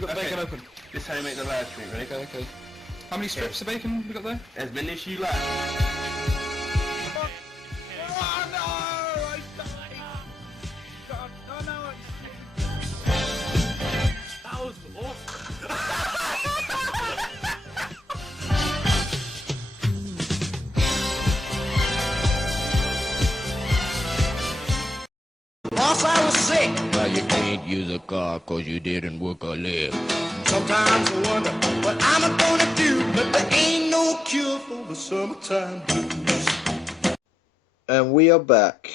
We've got the bacon open. This is how you make the live stream, ready? Okay. How many strips of bacon we got there? As many as you like. Oh no! I died! God, oh no! That was awesome! Once I was sick. Now you can't use a car 'cause you didn't work a leg. Sometimes I wonder what I'm gonna do, but there ain't no cure for the summertime blues. And we are back.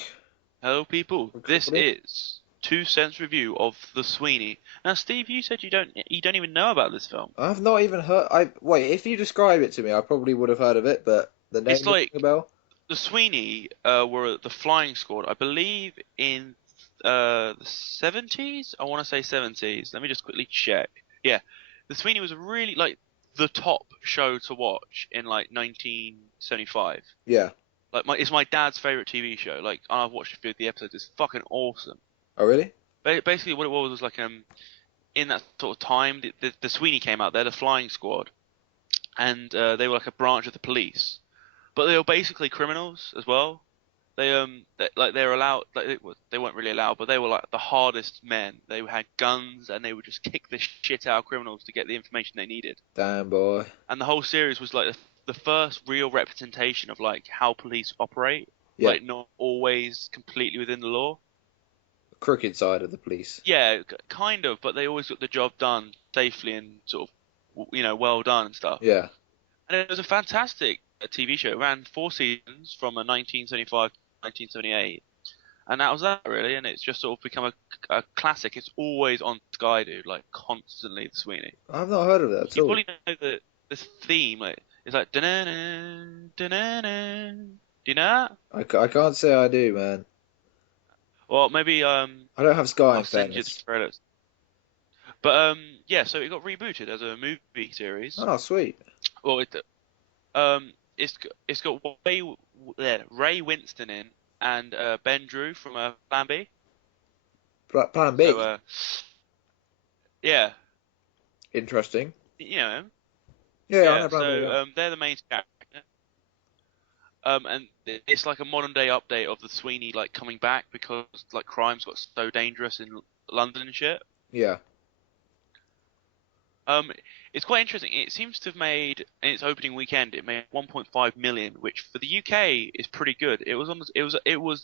Hello, people. This is 2 Cents review of The Sweeney. Now, Steve, you said you don't even know about this film. I've not even heard. Wait. If you describe it to me, I probably would have heard of it, but the name It's like a bell. The Sweeney were the flying squad, I believe, in the 70s. I want to say 70s. Let me just quickly check. Yeah, The Sweeney was really like the top show to watch in like 1975. Yeah. Like it's my dad's favorite TV show. Like I've watched a few of the episodes. It's fucking awesome. Oh really? Basically, what it was like in that sort of time, the Sweeney came out. They're the flying squad, and they were like a branch of the police, but they were basically criminals as well. They were allowed, like they weren't really allowed, but they were like the hardest men. They had guns and they would just kick the shit out of criminals to get the information they needed. Damn boy. And the whole series was like the first real representation of like how police operate. Yeah. Like not always completely within the law. Crooked side of the police. Yeah, kind of, but they always got the job done safely and sort of, well done and stuff. Yeah. And it was a fantastic TV show. It ran 4 seasons from 1975 to 1978. And that was that, really. And it's just sort of become a classic. It's always on Sky, dude, like constantly, The Sweeney. I've not heard of that at You all. probably know this theme. Like, it's like, da-na-na, da-na-na. Do you know that? I can't say I do, man. Well, maybe I don't have Sky in I'll send you the fairness. credits. But yeah, so it got rebooted as a movie series. Oh, sweet. Well, it's got Ray Winston in and Ben Drew from Plan B. Plan B. So, yeah, Interesting. you know him. Yeah, I Yeah, know Plan B. so they're the main character. And it's like a modern day update of the Sweeney like coming back because like crime's got so dangerous in London and shit. Yeah. It's quite interesting. It seems to have made in its opening weekend. It made 1.5 million, which for the UK is pretty good. It was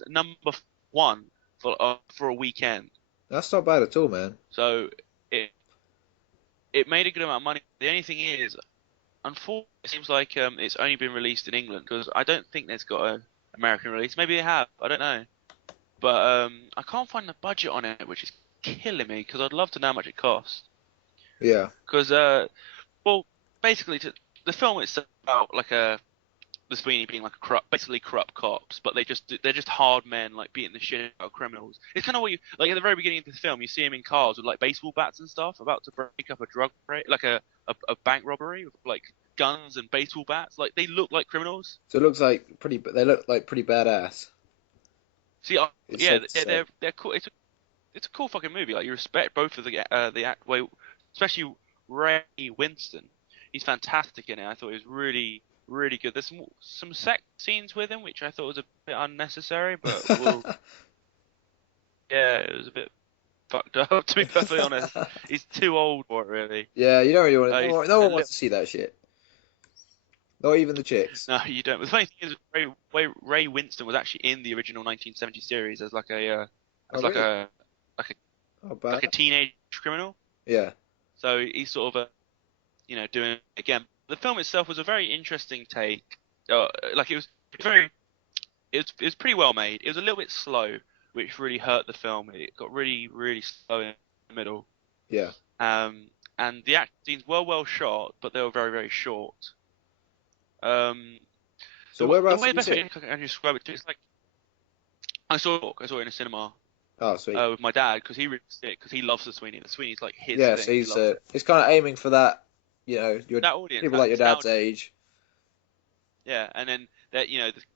number 1 for a weekend. That's not bad at all, man. So it made a good amount of money. The only thing is, unfortunately, it seems like it's only been released in England because I don't think there's got an American release. Maybe they have. I don't know. But I can't find the budget on it, which is killing me because I'd love to know how much it costs. Yeah. Because, well, basically, the film is about like the Sweeney being like basically corrupt cops, but they're just hard men like beating the shit out of criminals. It's kind of what you like at the very beginning of the film. You see them in cars with like baseball bats and stuff, about to break up a drug raid, like a bank robbery with like guns and baseball bats. Like they look like criminals. So it looks like they look like pretty badass. See, It's yeah, safe to say. they're cool. It's a cool fucking movie. Like you respect both of the act. Well, especially Ray Winston. He's fantastic in it. I thought he was really, really good. There's some sex scenes with him, which I thought was a bit unnecessary, but yeah, it was a bit fucked up, to be perfectly honest. He's too old for it, really. Yeah, you don't really want to. No one a wants to see that shit. Not even the chicks. No, you don't. The funny thing is, Ray Winston was actually in the original 1970 series as like a Oh, bad. like a teenage criminal. Yeah. So he's sort of doing it again. The film itself was a very interesting take. Like it was pretty well made. It was a little bit slow, which really hurt the film. It got really, really slow in the middle. Yeah. And the action scenes were well shot, but they were very, very short. So whereabouts the way did you best see way it? I can describe it, it's like I saw it in a cinema Oh, sweet. with my dad because he loves the Sweeney. The Sweeney's like his Yeah, thing. so He he's loves it. kind of aiming for that. Your That audience, people like your dad's nostalgia. age. Yeah, and then that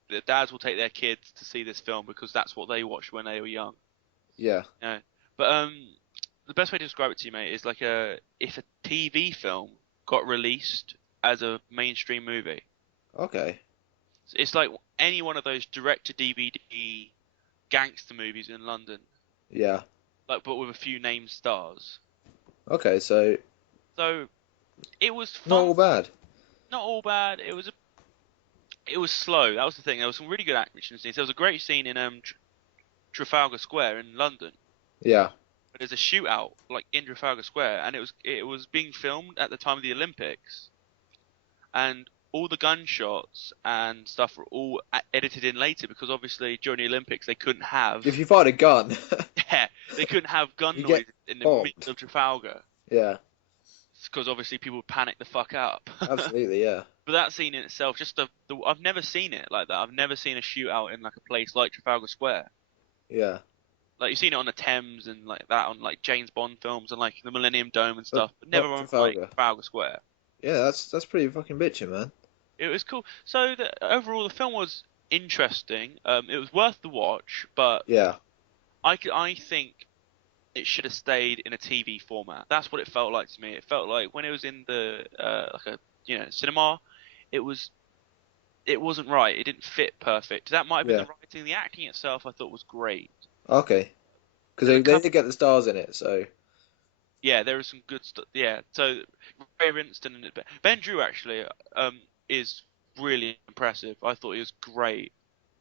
the dads will take their kids to see this film because that's what they watched when they were young. Yeah. But the best way to describe it to you, mate, is like if a TV film got released as a mainstream movie. Okay. It's like any one of those direct-to-DVD gangster movies in London, Yeah. like but with a few named stars. Okay, so So it was not fun, all bad. not all bad. It was slow. That was the thing. There was some really good action scenes. There was a great scene in Trafalgar Square in London. Yeah. But there's a shootout like in Trafalgar Square, and it was being filmed at the time of the Olympics, and all the gunshots and stuff were all edited in later because obviously during the Olympics they couldn't have If you find a gun, yeah, they couldn't have gun you noise get in the bombed. middle of Trafalgar Yeah, because obviously people would panic the fuck up. absolutely, yeah. But that scene in itself, just I've never seen it like that. I've never seen a shootout in like a place like Trafalgar Square. Yeah. Like you've seen it on the Thames and like that on like James Bond films and like the Millennium Dome and stuff, but never not on like Trafalgar. Trafalgar Square. Yeah, that's pretty fucking bitchin', man. It was cool. So overall, the film was interesting. It was worth the watch, but Yeah. I think it should have stayed in a TV format. That's what it felt like to me. It felt like when it was in the like a cinema, it wasn't right. It didn't fit perfect. That might have been Yeah. the writing. The acting itself, I thought was great. Okay. Because There they, were a they couple, did get the stars in it, so yeah, there was some good stuff. Yeah, so Ray Winston and Ben Drew actually is really impressive. I thought he was great.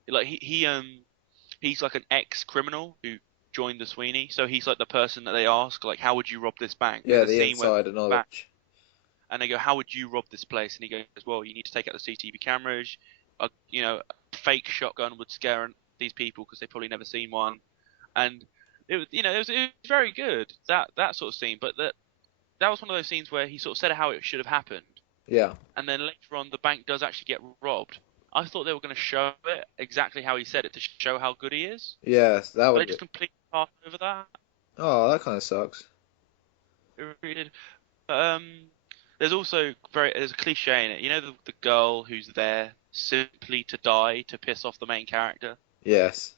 Like he's like an ex-criminal who joined the Sweeney, so he's like the person that they ask, like, how would you rob this bank? yeah, There's a the scene where insider back, knowledge. and they go, how would you rob this place? And he goes, well, you need to take out the CCTV cameras. A fake shotgun would scare these people because they've probably never seen one, and it was very good that sort of scene. But that was one of those scenes where he sort of said how it should have happened, Yeah. and then later on the bank does actually get robbed. I thought they were going to show it exactly how he said it to show how good he is, Yeah, that but would they be. just completely passed over that. Oh, that kind of sucks. It really did. There's also there's a cliche in it. You know the girl who's there simply to die to piss off the main character. Yes.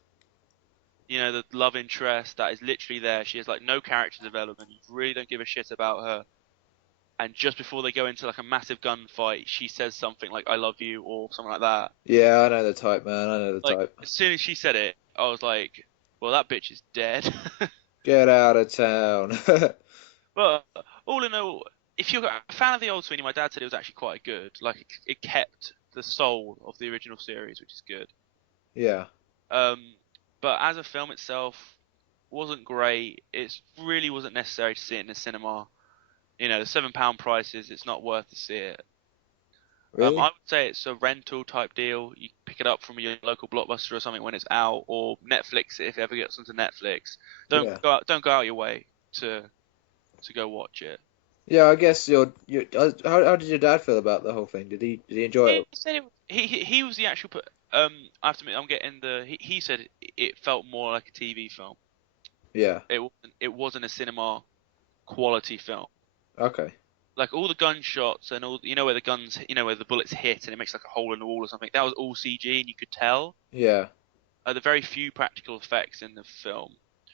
You know the love interest that is literally there. She has like no character development. You really don't give a shit about her. And just before they go into like a massive gunfight, she says something like "I love you" or something like that. Yeah, I know the type, man. I know the Like type. as soon as she said it, I was like, "Well, that bitch is dead." Get out of town. But all in all, if you're a fan of the old Sweeney, my dad said it was actually quite good. Like it kept the soul of the original series, which is good. Yeah. But as a film itself, wasn't great. It really wasn't necessary to see it in the cinema. The £7 prices, it's not worth to see it. Really? I would say it's a rental type deal. You pick it up from your local Blockbuster or something when it's out, or Netflix if it ever gets onto Netflix. Yeah. Don't go out your way to go watch it. Yeah, I guess how did your dad feel about the whole thing? Did he enjoy He it? said he was the actual. I have to admit, I'm getting he said it felt more like a TV film. Yeah. It wasn't a cinema quality film. Okay. Like all the gunshots and all, where the guns, where the bullets hit and it makes like a hole in the wall or something. That was all CG and you could tell. Yeah. The very few practical effects in the film,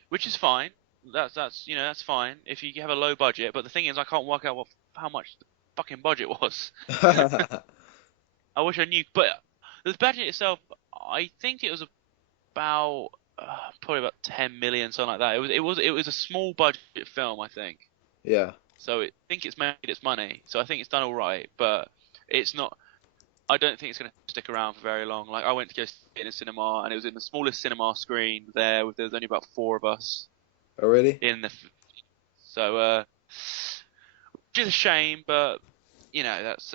which is fine. That's fine if you have a low budget. But the thing is, I can't work out how much the fucking budget was. I wish I knew. But the budget itself, I think it was about probably about 10 million, something like that. It was a small budget film, I think. Yeah. So I think it's made its money. So I think it's done all right, but it's not. I don't think it's going to stick around for very long. Like I went to go see it in a cinema, and it was in the smallest cinema screen there. There was only about 4 of us Oh, really? in the. So, which is a shame, but that's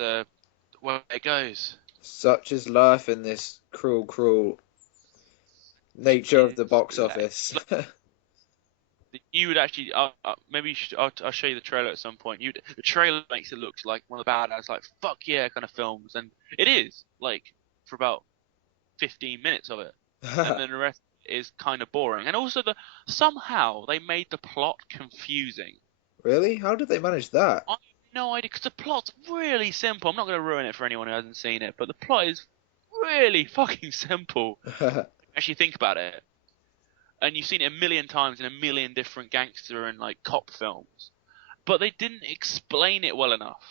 where it goes. Such is life in this cruel, cruel nature of the box office. You would actually, maybe I'll show you the trailer at some point. The trailer makes it look like one of the badass, like fuck yeah kind of films, and it is like for about 15 minutes of it, and then the rest is kind of boring. And also somehow they made the plot confusing. Really? How did they manage that? I have no idea because the plot's really simple. I'm not going to ruin it for anyone who hasn't seen it, but the plot is really fucking simple. Actually, think about it. and you've seen it a million times in a million different gangster and like cop films, but they didn't explain it well enough.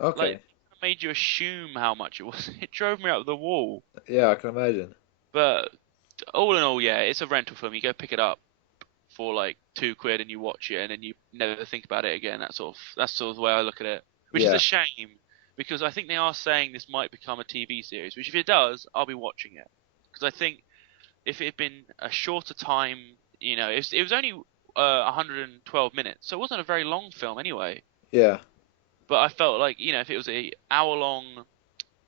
Okay. Like, it made you assume how much it was. It drove me up the wall. Yeah, I can imagine. But all in all, yeah, it's a rental film. You go pick it up for like £2 and you watch it, and then you never think about it again. That's sort of the way I look at it, which is Yeah. a shame because I think they are saying this might become a TV series. Which, if it does, I'll be watching it because I think if it had been a shorter time, it was only 112 minutes, so it wasn't a very long film anyway. Yeah. But I felt like, if it was a hour-long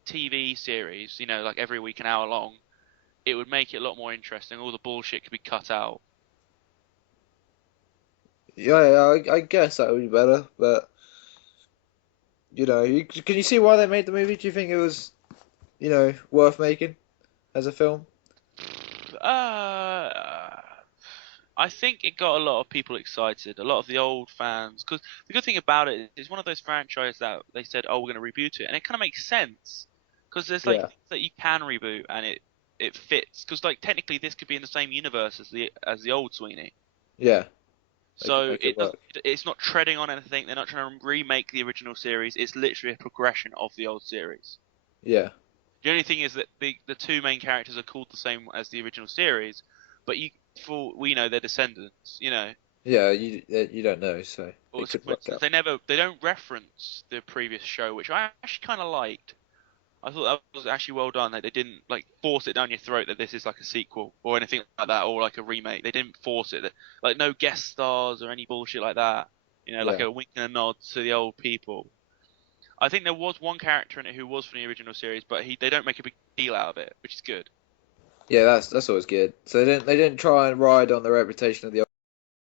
TV series, like every week an hour long, it would make it a lot more interesting. All the bullshit could be cut out. Yeah, I guess that would be better, but can you see why they made the movie? Do you think it was, worth making as a film? Uh, I think it got a lot of people excited, a lot of the old fans. Because the good thing about it is it's one of those franchises that they said, "Oh, we're going to reboot it," and it kind of makes sense because there's like Yeah. things that you can reboot and it fits. Because like technically this could be in the same universe as the old Sweeney. Yeah. They could So make it work. it's not treading on anything. They're not trying to remake the original series. It's literally a progression of the old series. Yeah. The only thing is that the two main characters are called the same as the original series, but we know they're descendants. Yeah, you don't know, so Or it it's a could work coincidence. out. They don't reference the previous show, which I actually kind of liked. I thought that was actually well done. They didn't like force it down your throat that this is like a sequel or anything like that, or like a remake. They didn't force it. Like no guest stars or any bullshit like that. Like Yeah. a wink and a nod to the old people. I think there was one character in it who was from the original series, but they don't make a big deal out of it, which is good. Yeah, that's always good. So they didn't try and ride on the reputation of the